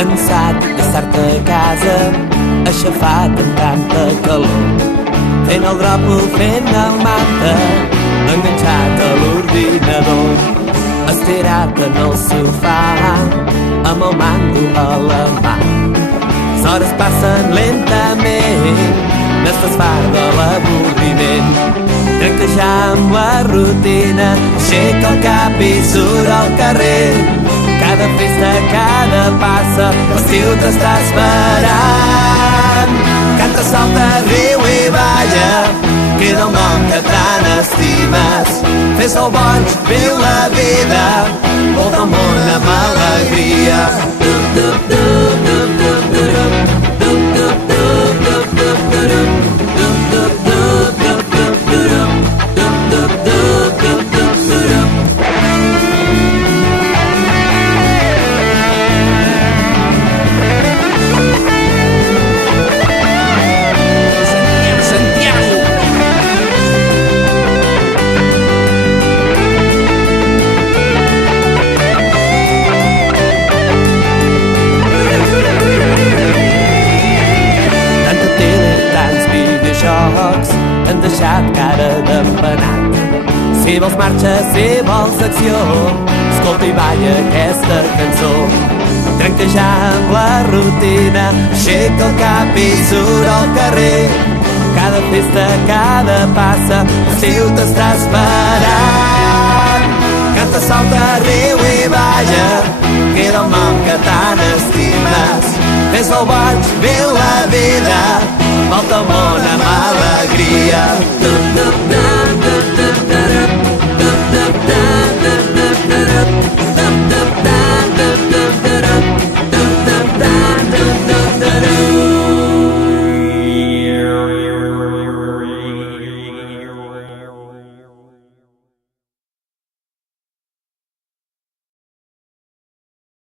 Cansat d'estar-te a casa, aixafat amb tanta calor, fent el dròpol, fent el manta, enganxat a l'ordinador, estirat en el sofà, amb el mando a la mà. Les hores passen lentament, n'estàs fart de l'avorriment, trenquejar amb la rutina, aixeca el cap i surt al carrer. Cada festa, cada passa, l'estiu t'està esperant. Canta, salta, riu i balla, queda el nom que tant estimes. Fes el boig, viu la vida, volta el món amb alegria. T'han deixat cara d'empenat. Si vols marxa, si vols acció, escolta i balla aquesta cançó. Trenquejar amb la rutina, aixeca el cap i surt al carrer. Cada festa, cada passa, l'estiu t'està esperant. Canta, salta, riu i balla, queda el nom que tant estimes. Fes el boig, viu la vida, volta el món amb alegria.